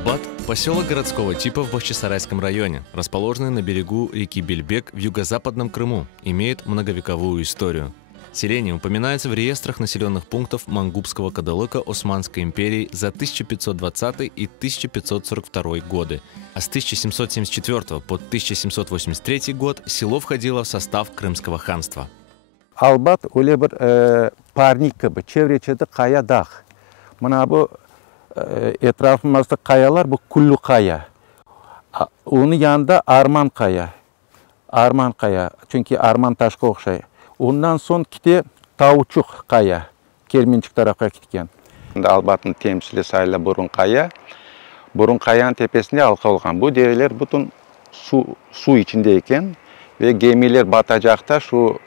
Албат – поселок городского типа в Бахчисарайском районе, расположенный на берегу реки Бельбек в юго-западном Крыму, имеет многовековую историю. Селение упоминается в реестрах населенных пунктов Мангубского кадалыка Османской империи за 1520 и 1542 годы, а с 1774 по 1783 год село входило в состав Крымского ханства. Албат – это парник, чевречеди кая дах. Etrafımızda kayalar bu kullu kaya. Onun yanında arman kaya. Arman kaya. Çünkü arman taşka okşay. Ondan son kite tauçuk kaya. Kelminçik tarafa gitken. Albat'ın temsili sayılı burun kaya. Burun kayanın tepesinde halka olgan. Bu dereler bütün su içindeyken ve gemiler batacakta şu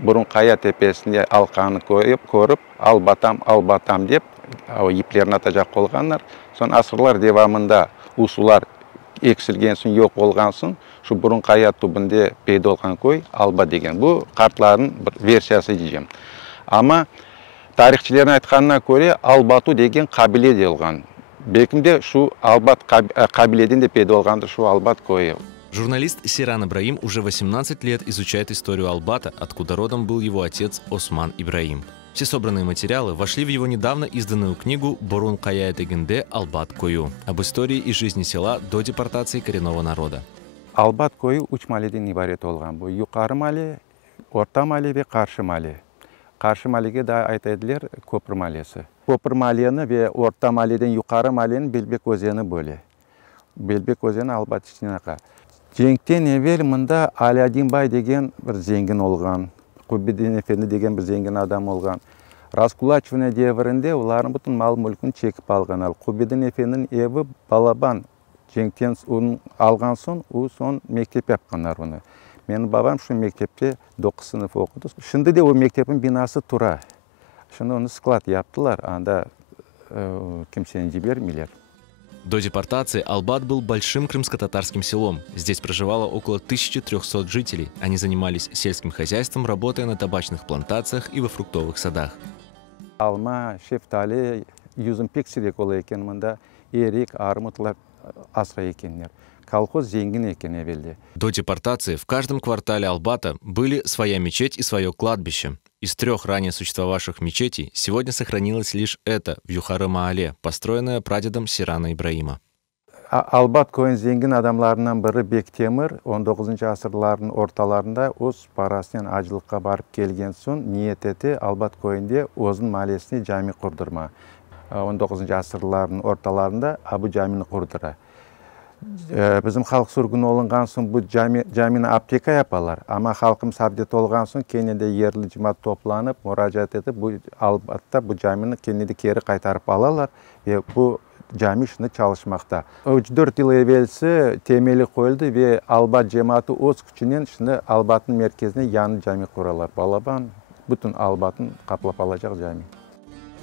burun kaya tepesinde halkanı korup Albatam deyip iplerini atacak olganlar. Son asırlar devamında usular eksilgen soң yok olgan soң şu burun kaya tubunda peyda olgan koy Alba degen. Bu kartların bir versiyası diyeceğim. Ama tarihçilerin aytkanına göre Albatu degen kabile de olgan. Belki de şu Albat kabileden de peyda olgandır şu Albat koyu. Журналист Сиран Ибраим уже 18 лет изучает историю Албата, откуда родом был его отец Осман Ибраим. Все собранные материалы вошли в его недавно изданную книгу «Борун Кая Дегенде Албат Кою» об истории и жизни села до депортации коренного народа. Албат Кою үч маледен ибарет olgan. Bu yukarı mali, orta mali ve karşı mali. Karşı maliге de aytadilar Köprü malisi. Köprü malini ve orta maliden yukarı malinin Belbek özeni böyle. Belbek özeni Albat içine akar. Cenkten evvel mında Aladin Bay degen bir zengin olgan. Kubbedin Efendi degen bir zengin adam olgan. Raskulaçvine devrinde uların bütün mal mülkünü çekip algan. Kubbedin Efendi'nin evi Balaban. Cenkten onu algan son, o son mektep yapkanlar onu. Benim babam şu mektepte 9 sınıf okudu. Şimdi de o mektebin binası tura. Şimdi onu sklad yaptılar. Anda kimsenin cibermiler. До депортации Албат был большим крымско-татарским селом. Здесь проживало около 1300 жителей. Они занимались сельским хозяйством, работая на табачных плантациях и во фруктовых садах. Alma, şeftali, yüzün pek sirek ola eken, mında erik, armutlar asra ekenler. Колхоз зengin eken evvelde. До депортации в каждом квартале Албата были своя мечеть и свое кладбище. Из 3 ранее существовавших мечетей сегодня сохранилась лишь эта в Юхары-Маале, построенная прадедом Сирана Ибраима. Albat koyun zengin adamlarından biri Bektemir 19. asırların ortalarında öz parasından acılıkka barıp gelgen son niyet eti Albat koyunda özün malesini cami kurdurma. 19. asırların ortalarında bu camini kurdura. Bizim halk surgun olungan son bu camini apteka yaparlar. Ama halkımız abdet olgan son kendinde yerli cemaat toplanıp müracaat edip bu Albat'ta bu camini kendinde geri kaytarıp alarlar ve bu cami şimdi çalışmakta. 4 yıl evvelsi temeli koyuldu ve Albat cemaati öz küçünden şimdi Albat'ın merkezine yanı cami kurarlar. Balaban bütün Albat'ın kaplap alacak cami.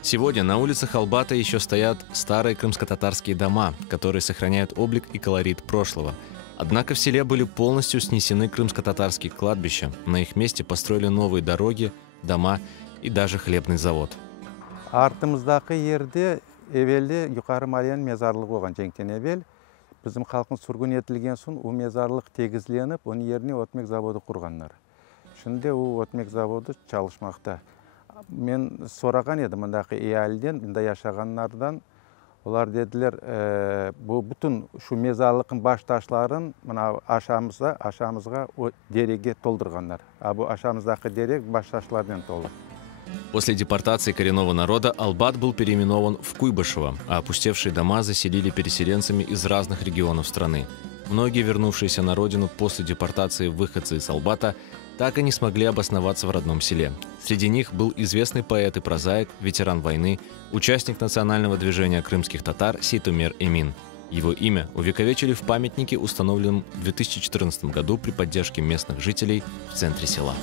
Сегодня на улицах Албата еще стоят старые крымско-татарские дома, которые сохраняют облик и колорит прошлого. Однако в селе были полностью снесены крымско-татарские кладбища. На их месте построили новые дороги, дома и даже хлебный завод. Артымыздагы yerде evvelde yukarı maliyenin mezarlığı olgan Cenkten evvel. Bizim halkın surgun etilgen son o mezarlık tegizlenip onun yerine otmek zavodu kurganlar. Şimdi o otmek zavodu çalışmakta. Men soragan edim mındaki eyalden, bunda yaşaganlardan. Onlar dediler, bu bütün şu mezarlığın baş taşların aşağımızga o derege toldurganlar. Bu aşağımızdaki derek baş taşlardan dolu. После депортации коренного народа Албат был переименован в Куйбышево, а опустевшие дома заселили переселенцами из разных регионов страны. Многие вернувшиеся на родину после депортации выходцы из Албата так и не смогли обосноваться в родном селе. Среди них был известный поэт и прозаик, ветеран войны, участник национального движения крымских татар Сейтумер Эмин. Его имя увековечили в памятнике, установленном в 2014 году при поддержке местных жителей в центре села.